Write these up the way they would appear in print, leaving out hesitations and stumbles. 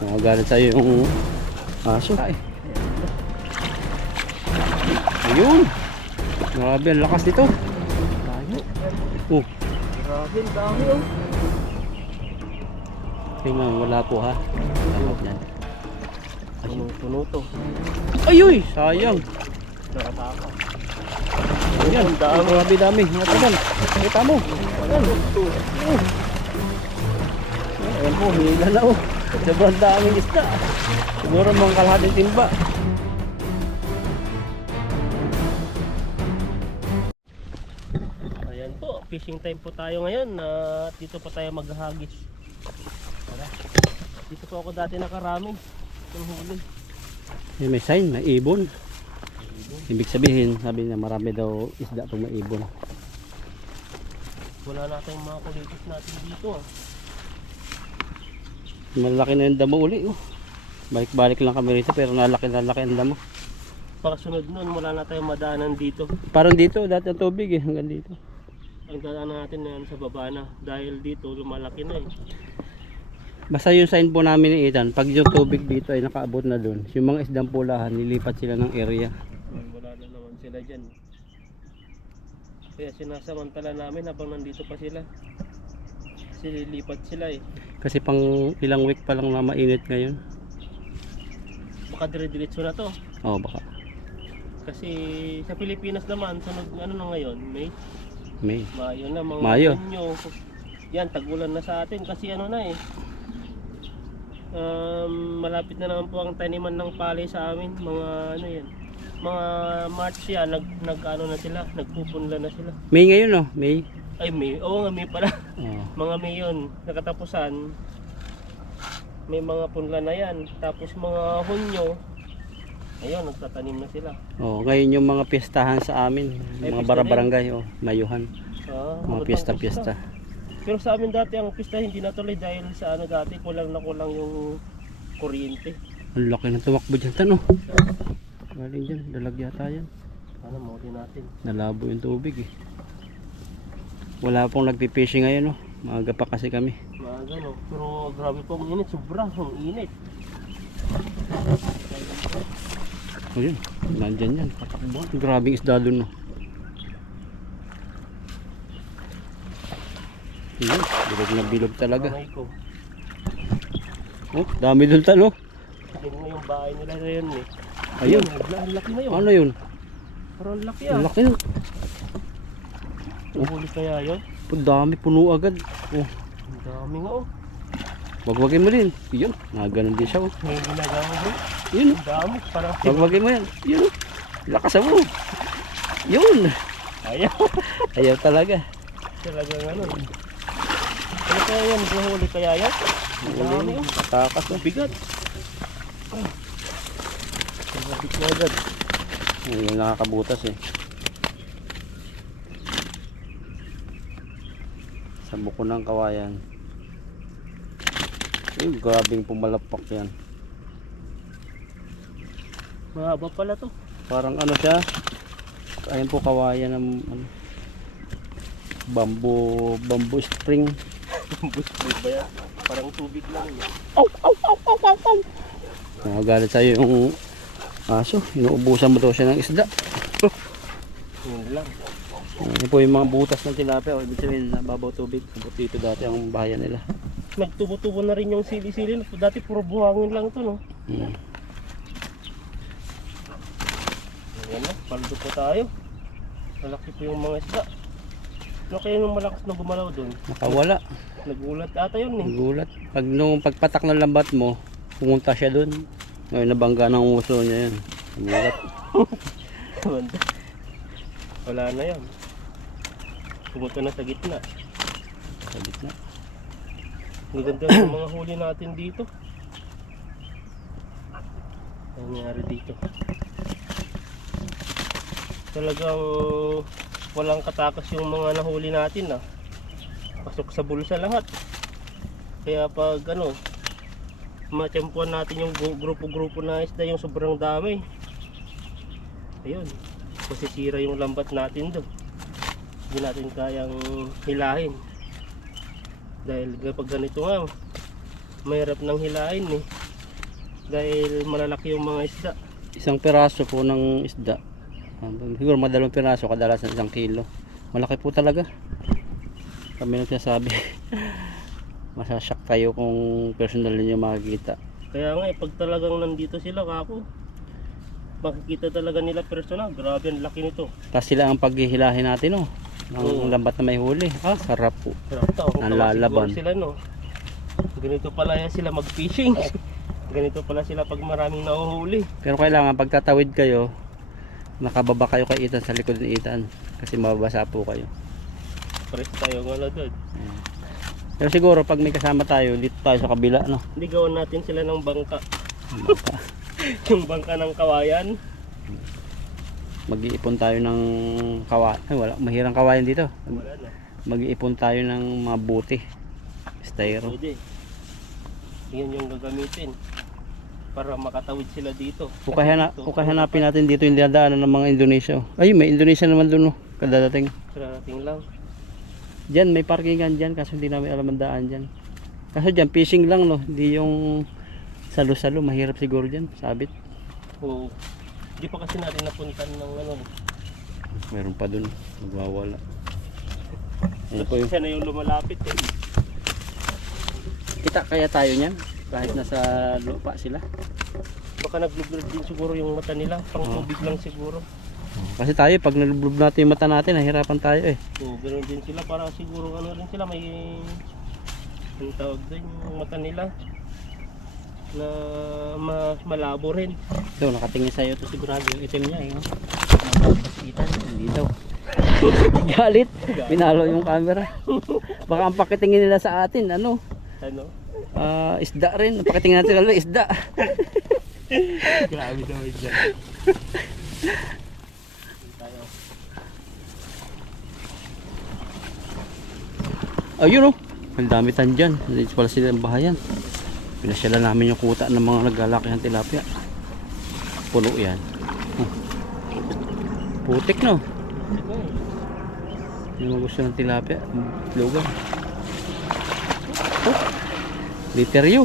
Nagagalit sa'yo yung aso. Ayun. Grabe, ang lakas nito. Oh. Grabe, ang dami oh. Tingnan, wala po ha. Puno to. Ayuy, sayang. Nakataka. Ayan, grabe dami. Matagal. Kita mo. Ayan. Ayan po, hinila na oh. Sobrang daming isda. Siguro mga kalahating timba. Ayan po, fishing time po tayo ngayon. Dito pa tayo maghahagis. Tara. Dito po ako dati nakarami ng huli. May sign, may ibon. Ibig sabihin, sabi niya marami daw isda pag may ibon. Wala na tayong mga kulitis natin dito ah. Malaki na yung damo uli oh. Balik-balik lang kami rito pero nalaki ang damo. Pagkasunod nun, wala na tayong madaanan dito. Parang dito, dati ang tubig eh, hanggang dito. Ang dadaanan natin na yan sa baba na. Dahil dito, lumalaki na eh. Basta yung sign po namin ni Ethan, pag yung tubig dito ay nakaabot na dun, yung mga isdang pulahan, nilipat sila ng area. Wala na naman sila dyan. Kaya sinasamantala namin habang nandito pa sila. Kasi lilipat sila eh. Kasi pang ilang week pa lang na mainit ngayon. Baka dire-diretso na to. Oo, baka. Kasi sa Pilipinas naman, sunod ano na ngayon, May. Mayo na, mga Mayo. Hunyo. Yan, tag-ulan na sa atin kasi ano na eh. Malapit na naman po ang taniman ng palay sa amin. Mga ano yan. Mga March yan, nag-ano na sila, nagpupunla na sila. May ngayon oh, May. Ay, May. Oo nga, May pala. Oh. Mga May yun, nakatapusan. May mga punla na yan. Tapos mga Hunyo, ayun, nagtatanim na sila. Oh, ngayon yung mga piyestahan sa amin, Ay, mga pista barangay oh, mayuhan. Mga magandang piyesta-piyesta. Pero sa amin dati ang pista hindi natuloy dahil sa ano dati kulang na kulang yung kuryente. Ang laki ng tumakbo dyan tanong. Galing dyan, dalag yata yan. Ano mo din natin. Nalabo yung tubig eh. Wala pong nagpipishing ngayon oh. Maaga pa kasi kami. Maaga no. Pero grabe po ang init. Sobrang init. O yun, nandyan yan. Patakbo. Grabing isda dun no. Yun, bilog na bilog talaga. Mamay ko. Oh, dami dun talo. Tingnan mo yung bahay nila na yun eh. Ayun. Ang laki na yun. Ano yun? Pero ang laki Ang ah. laki nun. Uhuli kaya yun? Ang dami, puno agad. Oh, Ang dami nga oh. wagwagin mo din. Yun, naganon din siya oh. May ginagawa mo. Yun, Ang dami. Parang wagwagin mo yan. Yun, lakasan mo. Yun. ayaw. Ayaw talaga. Talagang ano. Ano kaya yan? Uhuli kaya yan? Ang dami oh. Takas oh. Bigat. Mabit na agad. Ayun, nakakabutas eh. Sa buko ng kawayan. Ayun, grabing pumalapak yan. Mahaba pala to. Parang ano siya. Ayun po kawayan ng ano, bamboo spring. Bus ba yan? Parang tubig lang yan. Nagagalit sa'yo yung aso. Inuubusan mo daw siya ng isda. Yun lang. Ano po yung mga butas ng tilapia. O ibig sabihin, nababaw tubig. Abot dito dati ang bahayan nila. Nagtubo-tubo na rin yung sili-sili. Dati puro buhangin lang to no. Hmm. Ayan na, paldo po tayo. Malaki po yung mga isda. Ano kaya yung malakas na gumalaw doon? Nakawala. Nagulat ata yun eh. Nagulat. Pag nung pagpatak ng lambat mo, pumunta siya dun. Ngayon nabangga ng uso niya yan. Nagulat. Banda. Wala na yan. Pumunta na sa gitna. Sa gitna. Ang ganda ng mga huli natin dito. Ano nangyari dito? Talagang walang katakas yung mga nahuli natin ah. Pasok sa bulsa lahat. Kaya pag ano, matiyempuan natin yung grupo-grupo na isda yung sobrang dami. Ayun, masisira yung lambat natin doon. Hindi natin kayang hilahin. Dahil kapag ganito nga, mahirap nang hilain eh. Dahil malalaki yung mga isda. Isang piraso po ng isda. Siguro madalawang piraso, kadalasan 1 kilo. Malaki po talaga. Kami nagsasabi. Masasyak kayo kung personal niyo makikita. Kaya nga pag talagang nandito sila kako, makikita talaga nila personal. Grabe ang laki nito. Tapos sila ang paghihilahin natin, oh. Ang lambat na may huli. Sarap po. Sarap to. Ang lalaban. Sila, no? Ganito pala yan sila mag-fishing. Ganito pala sila pag maraming nahuhuli. Pero kailangan pagtatawid kayo, nakababa kayo kay Ethan sa likod ni Ethan. Kasi mababasa po kayo. Press tayo nga doon. Pero siguro pag may kasama tayo, dito tayo sa kabila, no? Hindi gawan natin sila ng bangka. Yung bangka ng kawayan. Mag-iipon tayo ng kawayan. Ay, wala, mahirang kawayan dito. Wala na. Mag-iipon tayo ng mga buti. Styro. Pwede. Yan yung gagamitin. Para makatawid sila dito. Kung hanapin natin dito yung dadaanan ng mga Indonesia. Ay, may Indonesia naman doon, no? Kadadating. Karating lang. Diyan, may parkingan dyan. Kaso hindi namin alam ang daan dyan. Kaso dyan, fishing lang, no? Hindi yung salo-salo. Mahirap siguro dyan. Sabit. Oo. Di pa kasi natin napuntan ng ano. Meron pa doon. Magwawala. Ayan po yung... Siya na yung lumalapit eh. Kita kaya tayo niyan? Kahit nasa lupa sila. Baka naglublog din siguro yung mata nila. Pang tubig lang siguro. Kasi tayo, pag nalublob natin yung mata natin, nahirapan tayo eh. Oo, ganoon din sila. Para siguro ano rin sila. May... Ang tawag doon yung mata nila. Na malabo rin. Ito, nakatingin sa'yo ito sigurado yung itim niya eh. Pasitan, hindi daw. Galit, pinalo yung camera. Baka ang pakitingin nila sa atin, ano? Ano? Isda rin, pakitingin natin lalo, isda. Grabe daw dyan. Ayun oh, ang dami tan dyan. Dito pala sila ang bahayan. Pinasyalan namin yung kuta ng mga naglalaki ng tilapia. Puno yan. Putik no. Yung mga gusto ng tilapia, lugan. Literyo.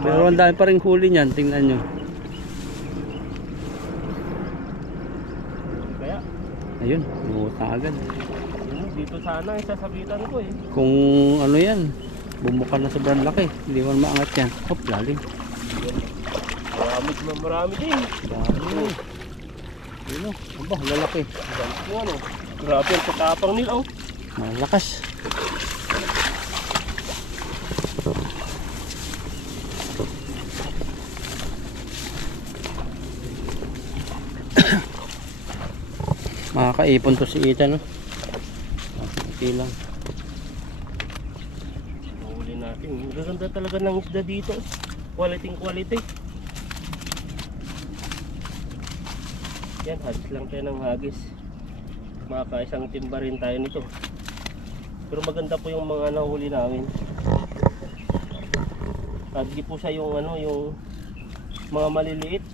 Pero ang dami pa rin huli niyan, tingnan nyo. Kaya, Ayun, umutang agad. dito sana sasabitan ko eh. Kung ano yan, bumukan na sobrang laki, hindi man maangat yan. Hop, lalim. Marami din. Dami. Ayun o, aba, lalaki. Ano? Grabe ang pagkapang nila oh. Malakas. Makakaipon to si Ethan, no? Okay lang. Mahuli natin. Gaganda talaga ng isda dito. Quality. Yan, hagis lang tayo ng hagis. Makakaisang timba rin tayo nito. Pero maganda po yung mga nahuli namin. At di po siya yung ano, yung mga maliliit.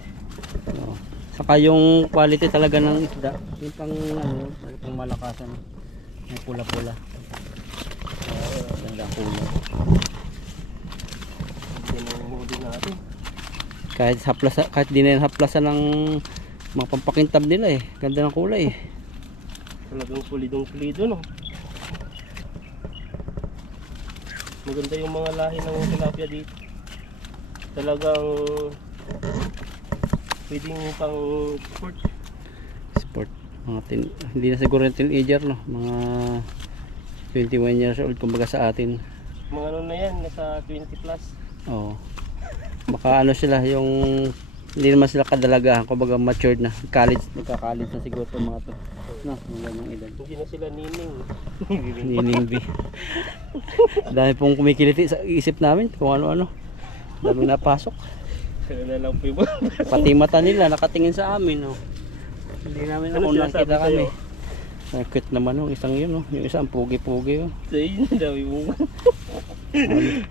Oo. Saka yung quality talaga ng isda, yung pang ano, pang malakasan. May pula-pula. Ganda pula. Yan ang huli natin. Kahit di na yan haplasan ng mga pampakintab nila eh. Ganda ng kulay eh. Talagang pulidong-pulido no. Maganda yung mga lahi ng tilapia dito. Talagang pwedeng pang Sport. Hindi na siguro yung teenager, no? Mga 21 years old kumbaga sa atin. mga ano na yan, nasa 20 plus. Oo. Baka ano sila yung hindi naman sila kadalaga, kumbaga matured na. Nagka-college na siguro itong mga to. No, yung ganyang edad. Hindi na sila nining. Niningbi. Dami pong kumikiliti sa isip namin kung ano-ano. Dami napasok. Sila na lang po yung Pati mata nila nakatingin sa amin, no. Hindi namin Ano unang sinasabi kita kami. sa'yo? Ang cute naman yung isang yun, no. Yung isang pugi-pugi, oh. sa inyo, dami mo.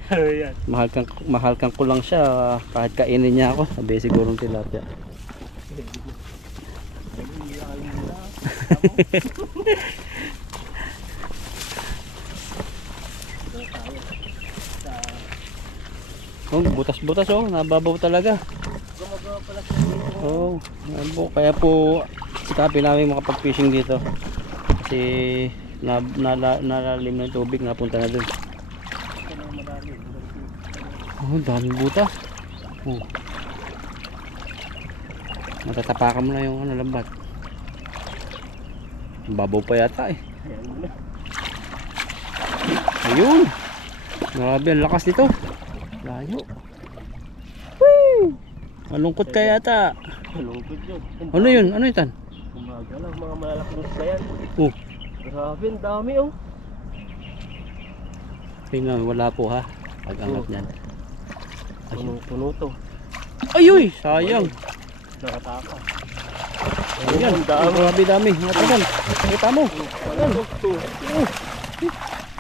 Ano yan? Mahal kang kulang siya kahit kainin niya ako. Sabi sigurong tilapia. Oh, butas-butas oh, nababaw talaga. Gumagawa pala siya dito. Oh, kaya po sikapin namin makapag-fishing dito. Kasi nalalim na yung tubig, napunta na dun. Oh, daming butas. Oh. Matatapakan mo na yung ano, lambat. Babaw pa yata eh. Ayan mo na. Ayun. Grabe, ang lakas nito. Layo. Whee! Malungkot ka yata. Malungkot yun. Ano yun? Ano yun tan? Gumagalaw, mga malalaking isda yan. Oh, Grabe, ang dami oh. tingnan, wala po ha. Pag-angat niyan. Puno-puno to. Ayuy, sayang. Nakataka. Ayan, ang dami. grabe dami. Matagal. Kita mo. Ayan, ito.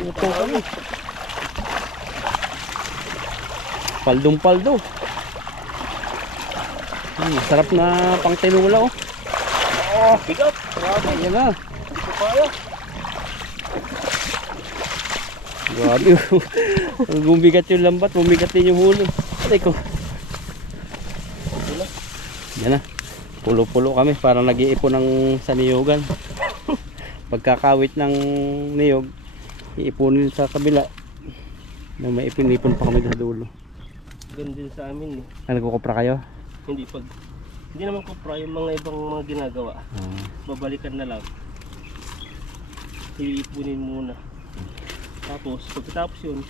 Ito kami. Paldong-paldo. Sarap na pang tinula oh. Bigat. Grabe. Ayan na. Ito kaya. Grabe. Gumigat yung lambat, bumigat din yung huli. Aray ko. Yan na. Pulo-pulo kami para nag-iipon ng saniyugan. Pagkakawit ng niyog, iipunin sa kabila. Na may ipon pa kami sa dulo. Ganun din sa amin eh. Nagkukupra kayo? Hindi naman kupra yung mga ibang mga ginagawa. Babalikan na lang. Iipunin muna. Tapos pagkatapos yun,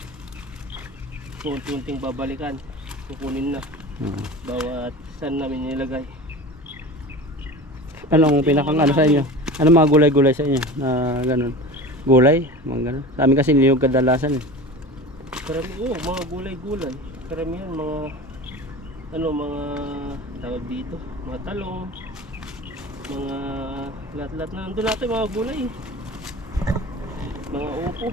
unti-unting babalikan. Kukunin na. Bawat saan namin nilagay. Anong pinakang ano sa inyo? Ano mga gulay-gulay sa inyo na ganun? Gulay? Mga ganun. Sa amin kasi niyog kadalasan eh. Mga gulay-gulay. Karamihan mga mga tawag dito, mga talong, mga lahat-lahat na nandun natin, mga gulay. Mga upo.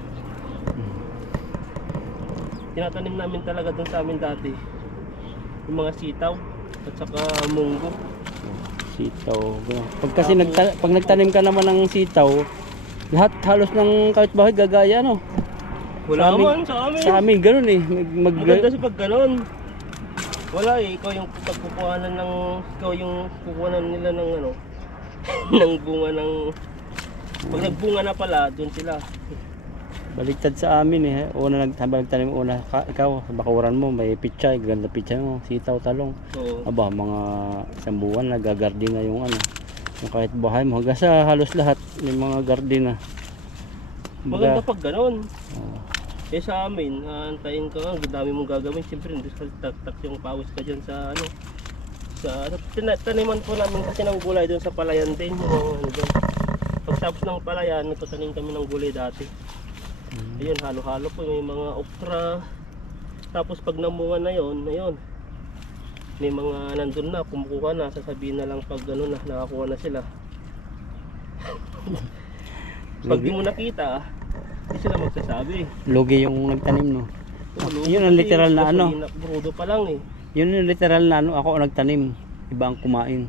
Tinatanim namin talaga dun sa amin dati. Yung mga sitaw at saka munggo. Sitaw. Pag kasi pag nagtanim ka naman ng sitaw, lahat halos ng kahit-bahay gagaya no. Wala naman sa amin. Sa amin ganun eh. Maganda sa pag ganon. Wala eh, ikaw yung kukuhanan nila ng ng bunga ng pag nagbunga na pala, doon sila. Baliktad sa amin eh. Una nagtanim una. Ikaw, sa bakuran mo may pichay, ganda pichay mo, sitaw, talong. Oo. Aba, mga isang buwan nagagardi na yung yung kahit bahay mo. Hanggang sa halos lahat yung mga gardina. Maganda pag ganon. Oh. Eh sa amin, antayin ka nga, dami mong gagawin. Siyempre, hindi ka tak yung pawis ka dyan sa taniman po namin kasi ng gulay doon sa palayan din. Pagtapos ng palayan, nagtatanim kami ng gulay dati. Ayun, halo-halo po, may mga okra. Tapos pag namunga na yon, may mga nandun na, kumukuha na, sasabihin na lang pag gano'n na, nakakuha na sila. Pag di mo nakita, hindi sila magsasabi. Lugi yung nagtanim no. Oo, Yun ang literal na ano. Brudo pa lang eh. Yun yung literal na ako ang nagtanim. Iba ang kumain.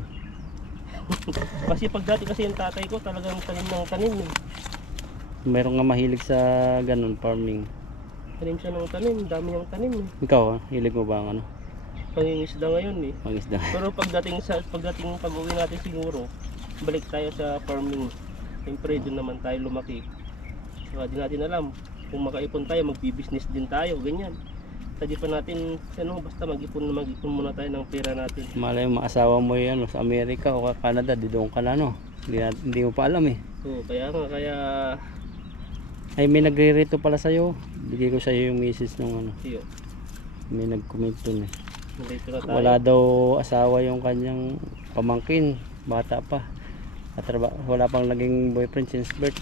Kasi pag dati kasi yung tatay ko talagang tanim ng tanim eh. Mayroon nga mahilig sa ganun farming. Tanim siya ng tanim, dami niyang tanim eh. Ikaw, hilig mo ba ang Pangingisda ngayon eh. Mangisda? Pero pagdating pag-uwi natin siguro, balik tayo sa farming. Siyempre doon naman tayo lumaki. Saka di natin alam kung makaipon tayo, magbi-business din tayo, ganyan. Hindi pa natin basta mag-ipon muna tayo ng pera natin. Malay mo asawa mo yan sa Amerika o Canada, di doon ka na no. Hindi mo pa alam eh. Oo, kaya Ay may nagre-reto pala sa'yo. Bigay ko sa'yo yung misis ng iyo. May nag-comment dun eh. Nandito na tayo. Wala daw asawa yung kanyang pamangkin. Bata pa. At wala pang naging boyfriend since birth.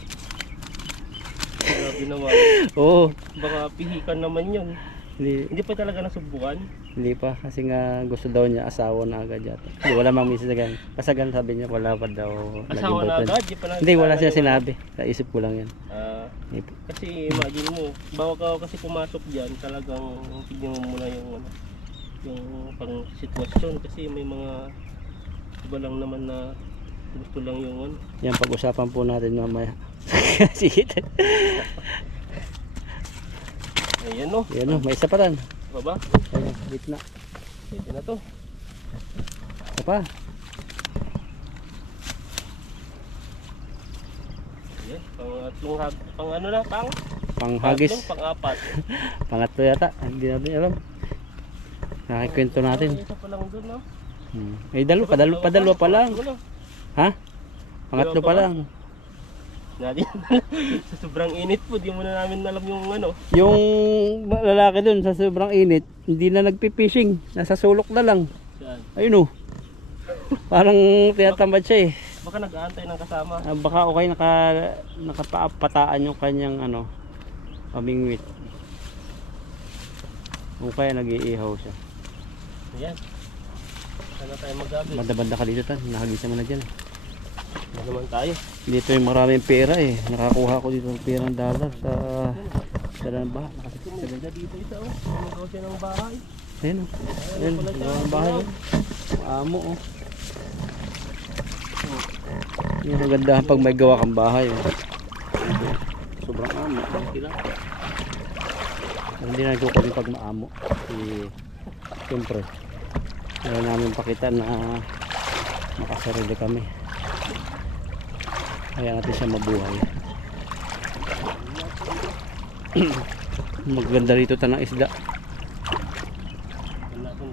Grabe naman. Oo. Baka pihikan naman yun. Hindi pa talaga nasubukan. Hindi pa kasi nga gusto daw niya asawa na agad yata. Hindi, wala mang misis agad. Kasagan sabi niya wala pa daw Asawa na boyfriend. agad? Hindi, wala siya sinabi. Sa isip ko lang yan. Kasi imagine mo, bago ka kasi pumasok dyan, talagang tignan mo muna yung pang sitwasyon kasi may mga iba lang naman na gusto lang yung Yan, pag-usapan po natin mamaya. Ayan no. Yan no, may isa pa rin. Baba. Ayun, gitna. Pwede na to. Ito pa. Yan. Pang ano na, Panghagis. pang-apat. Pangatlo yata. Hindi natin alam. Nakikwento natin. Isa pa lang doon, no? Eh, padalo pa lang. Ha? Pangatlo pa lang. Natin. Sa sobrang init po, di mo na namin alam yung ano. Yung lalaki dun sa sobrang init, hindi na nagpipishing. Nasa sulok na lang. Saan? Ayun oh. Parang tinatamad siya eh. Baka nag-aantay ng kasama. Baka okay nakapataan yung kanyang ano, pamingwit. O kaya nag-iihaw siya. Ayan. Sana tayo mag-agis. Banda-banda ka dito tan, nakagisan mo na dyan. Ano naman tayo? Dito yung maraming pera eh. Nakakuha ko dito ng perang dollar sa dalang baha. Maganda dito isa oh. Magawa siya ng bahay. Ayun oh. Ayun, ang bahay oh. Amo oh. Yung kagandahan pag may gawa kang bahay oh. Sobrang amo. Hindi na nagkukunin pag maamo. Siyempre ayaw namin pakita na makasarili kami. Kaya natin siya mabuhay. Maganda rito tanang isda.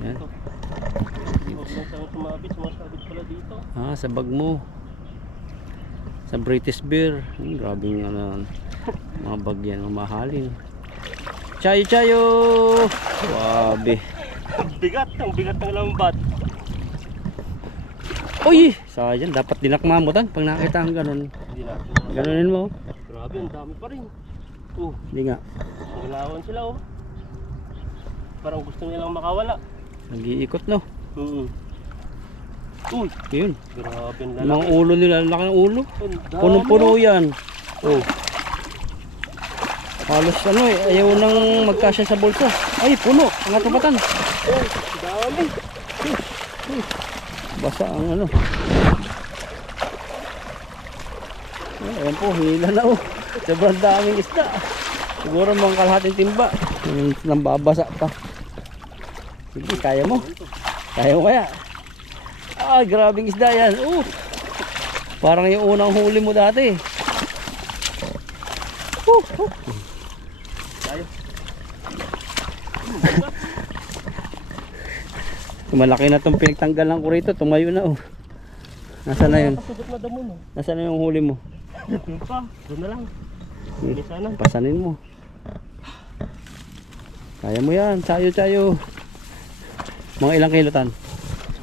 Yan. Sumasabit pala dito. Ah, sa bag mo. Sa British Beer. Grabe yung ano, mga bag yan, mamahalin. Chayo chayo. Wabe. Ang bigat ng lambat. Uy, sayang dapat dinakma mo tan pag nakita ang ganun. Hindi na. Ganunin mo. Grabe, ang dami pa rin. Oh, Hindi nga. naglawan sila oh. Parang gusto nilang makawala. Nag-iikot no. Uy, Yun. grabe ang Mga lalaki. ulo nila, laki ng ulo. Ang dami. Punong-puno yan. Oh. Halos ano eh, ayaw nang magkasya sa bulsa. Ay, puno. Ang atupatan. Oh, dami. Basa ang ano. Ayan po, hila na oh. Sobrang daming isda. Siguro mga kalahating timba. Nang babasa pa. Sige, kaya mo. Kaya mo kaya. Ah, grabing isda yan. Parang yung unang huli mo dati. Tayo. Malaki na itong pinagtanggalan ko rito. Tumayo na oh. Nasaan na yun? Pasugot na damo no. Nasaan na yung huli mo? Doon pa, doon na lang. Hindi sana. Pasanin mo. Kaya mo yan. Chayo chayo. Mga ilang kilo tan?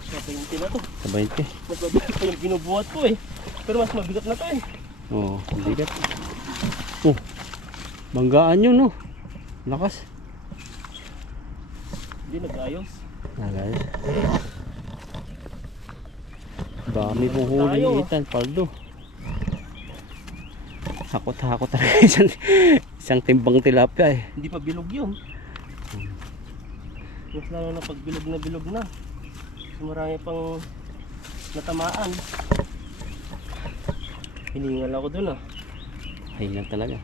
Sa 20 na to. Sa 20. Mas mabigat pa yung binubuhat ko eh. Pero mas mabigat na to eh. Oo, bigat. Oh, banggaan yun no. Lakas. Hindi nag-ayos. Nagay. Dami pong huli Tayo. itan, paldo. Hakot-hakot talaga isang timbang tilapia eh. Hindi pa bilog yun. Mas lalo na pag bilog na. So, marami pang natamaan. Hiningal ako dun ah. Ayun lang talaga.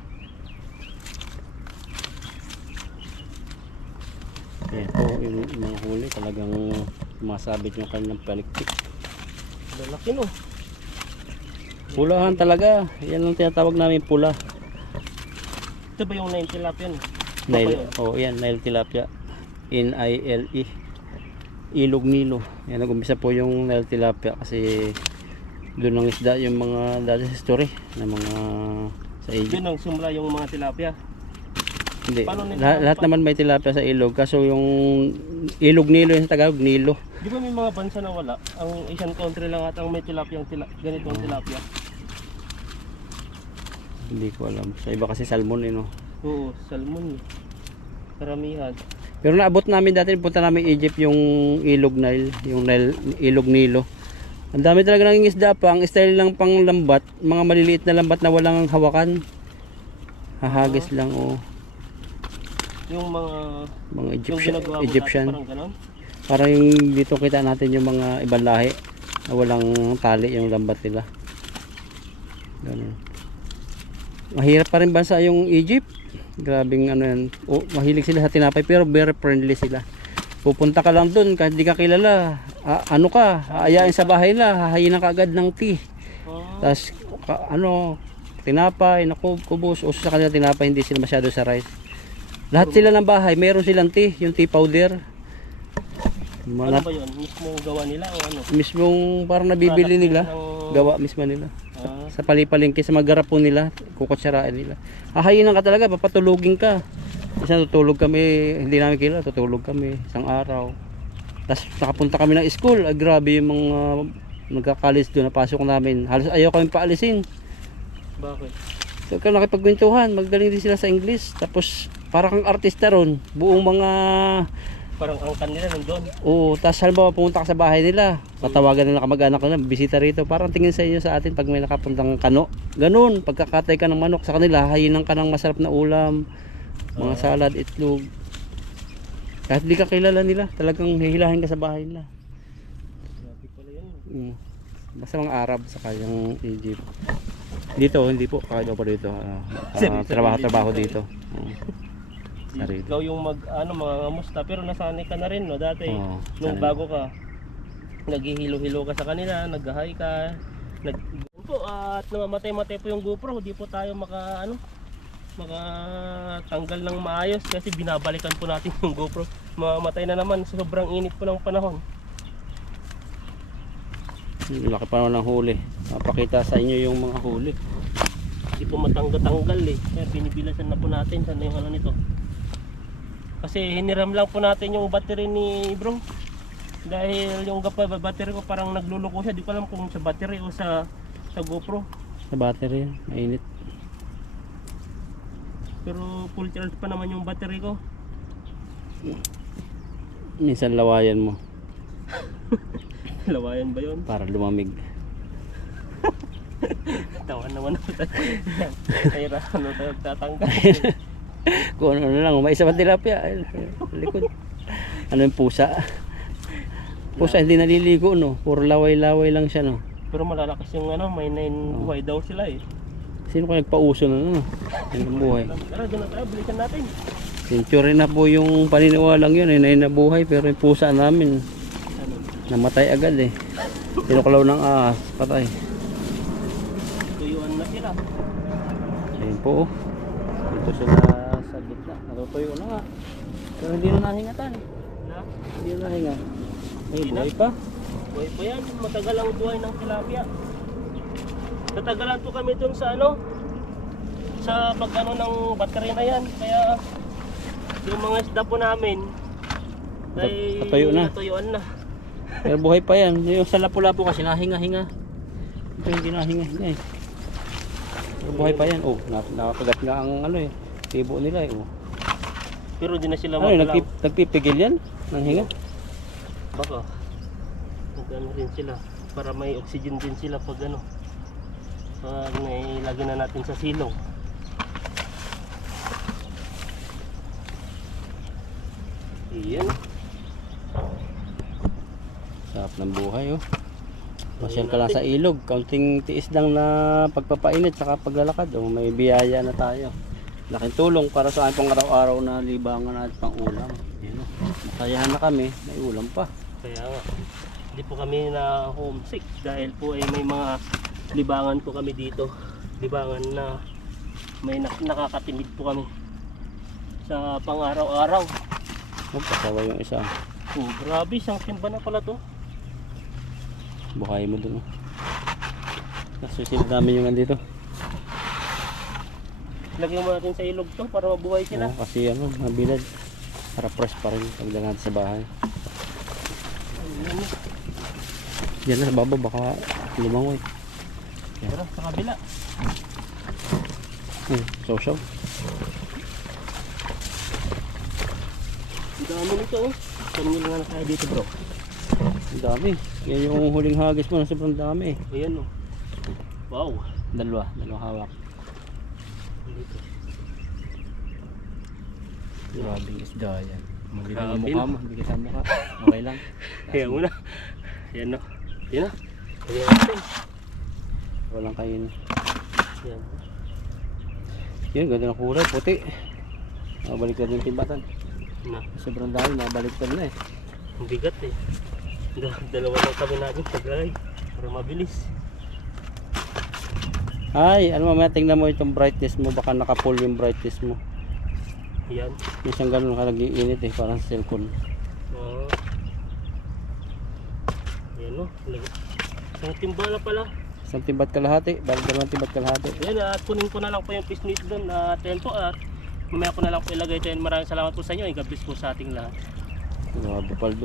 Ayan po yung mga huli talagang masabit yung kanilang palikpik. Lalaki no. Pulahan talaga. Yan ang tinatawag namin pula. Ito ba yung 9 tilapia no? Nile, oh yan, Nile tilapia. N-I-L-E. Ilog Nilo. Yan, nag-umpisa po yung Nile tilapia kasi doon ang isda yung mga dati sa history na mga sa Egypt. Yun ang simula yung mga tilapia. Hindi, Paano nila- lahat naman may tilapia sa ilog kaso yung Ilog Nilo yung sa Tagalog, Nilo. Di ba may mga bansa na wala? Ang Asian country lang at ang may tilapia, ganitong tilapia. Hindi ko alam. Sa iba kasi salmon no. Oo, salmon. Karamihan. Pero naabot namin dati, punta namin Egypt yung Ilog Nile, yung Nile, Ilog Nilo. Ang dami talaga ng isda pa, ang style lang pang lambat, mga maliliit na lambat na walang hawakan. Hahagis lang oh. Yung mga Mga ginagawa mo Egyptian. dati, parang ganon. Parang yung dito kita natin yung mga ibang lahi na walang tali yung lambat nila. Ganun. Mahirap pa rin bansa yung Egypt. Grabing ano yan. Mahilig sila sa tinapay pero very friendly sila. Pupunta ka lang doon kahit di ka kilala. Ano ka, aayain sa bahay nila, hahayin ka agad ng tea. Tapos tinapay, kubos, uso sa kanila tinapay, hindi sila masyado sa rice. Lahat sila ng bahay, mayroon silang tea, yung tea powder. Ano ba yun? Mismong gawa nila o ano? Mismong parang nabibili nila, gawa mismo nila. Sa palipalingki, sa magarapon nila, kukutsarain nila. Hahayinan ka talaga, papatulugin ka. Isang tutulog kami, hindi namin kilala, tutulog kami isang araw. Tapos nakapunta kami ng school, grabe yung mga nagka-college doon, napasok namin. Halos ayaw kami paalisin. Bakit? So, nakipagkwentuhan, magaling din sila sa English. Tapos parang kang artista ron, buong mga Parang angkan nila nandun. oo, tapos halimbawa pumunta ka sa bahay nila, tatawagan nila kamag-anak nila, bisita rito, parang tingin sa inyo sa atin pag may nakapuntang kano. Ganun, pagkakatay ka ng manok sa kanila, hayinan ka ng masarap na ulam, mga salad, itlog. Kahit di ka kilala nila, talagang hihilahin ka sa bahay nila. Grabe pala yun. Basta mga Arab sa kayang Egypt. Dito, hindi po, kahit pa dito. Trabaho dito. Sarili. Ikaw yung mga ngamusta, pero nasanay ka na rin, no? Dati, Oo, nung sanay. bago ka, naghihilo-hilo ka sa kanila, nag-hi ka, at namamatay-matay po yung GoPro, di po tayo makatanggal ng maayos kasi binabalikan po natin yung GoPro. Mamatay na naman, sobrang init po ng panahon. Laki pa naman ng huli. Mapakita sa inyo yung mga huli. Hindi po matanggal-tanggal eh, kaya binibilasan na po natin sana yung ano nito. Kasi hiniram lang po natin yung battery ni bro. Dahil yung battery ko parang nagluluko siya. Di ko alam kung sa battery o sa GoPro. Sa battery, mainit. Pero full charge pa naman yung battery ko. Minsan lawayan mo Lawayan ba yun? para lumamig. Tawan naman ako tayo. Kaya ano tayo tatanggal. Kung ano na lang, may isa pa tilapia. Ay, likod. Ano yung pusa? Pusa hindi naliligo, no? Puro laway-laway lang siya, no? Pero malalakas yung may 9 buhay daw sila eh. Sino ko nagpauso na, no? Yung buhay. Tara, doon na tayo, balikan natin. Century na po yung paniniwalang yun, na nabuhay. Pero yung pusa namin, Ano? namatay agad eh. Tinuklaw ng ahas, patay. Tuyuan na sila. Ayun po, dito sila sa gitna. Natutuyo na nga. Pero hindi na nahingatan. Na? Hindi na nahinga. Ay, Hindi na. buhay pa. Buhay pa yan, matagal ang buhay ng tilapia. Natagalan po kami dun sa sa pag ng battery na yan. Kaya yung mga isda po namin ay Natuyo na. natuyuan na. Pero buhay pa yan. Yung sa lapu-lapu kasi nahinga-hinga. Ito hindi nahinga-hinga eh. Pero buhay pa yan. Oh, nakapagat nga ang tibo nila eh. Oh. Pero di na sila Ano, magalaw. nagpipigil yan? Nang hinga? Baka nag-ano rin sila para may oxygen din sila pag pag nailagay na natin sa silong. Iyan. Sarap ng buhay oh. Pasyal ka lang sa ilog. Kaunting tiis lang na pagpapainit saka paglalakad. Oh, may biyaya na tayo. Laking tulong para sa ating pang araw-araw na libangan at pang ulam. Yan oh. Masayahan na kami. May ulam pa. Kaya nga, hindi po kami na homesick dahil po ay may mga libangan po kami dito. Libangan na may nakakatimid po kami sa pang-araw-araw. Oh, pasawa yung isa. Oh, grabe, isang timba na pala to. Buhay mo dun oh. Nasusunod namin yung andito. Lagyan mo natin sa ilog to para mabuhay sila. Oh, kasi mabilad. Para fresh pa rin pagdating natin sa bahay. Diyan na sa baba baka lumangoy. Tara, sa kabila. Sausaw. Ang dami nito oh. Kamil nga na tayo dito bro. Ang dami. Yan yung huling hagis mo na sobrang dami. Ayan oh. Wow. Dalawa hawak. Dito. Grabing isda yan. Mabilang Grabe, ang mukha mo, hindi kita mukha. Okay lang. Ayan mo na. Ayan oh. Ayan na. Ayan natin. Walang kain. Ayan. Yan, ganda ng kulay, puti. Mabaliktad yung timbatan. Na, Sobrang dami, mabaliktad na eh. ang bigat eh. Dalawa lang kami natin paglagay para mabilis. Ay, ano mamaya tingnan mo itong brightness mo, baka naka-full yung brightness mo. Yan. Minsan ganun ka nag-iinit eh, parang sa cellphone. Oo. Yan o. Isang timbala pala. Isang timbat kalahati, balik dalawang timbat kalahati. Yan, at kunin ko na lang po yung fish meat doon na tempo at mamaya ko na lang po ilagay ito. Maraming salamat po sa inyo. God bless po sa ating lahat. Grabe, Paldo.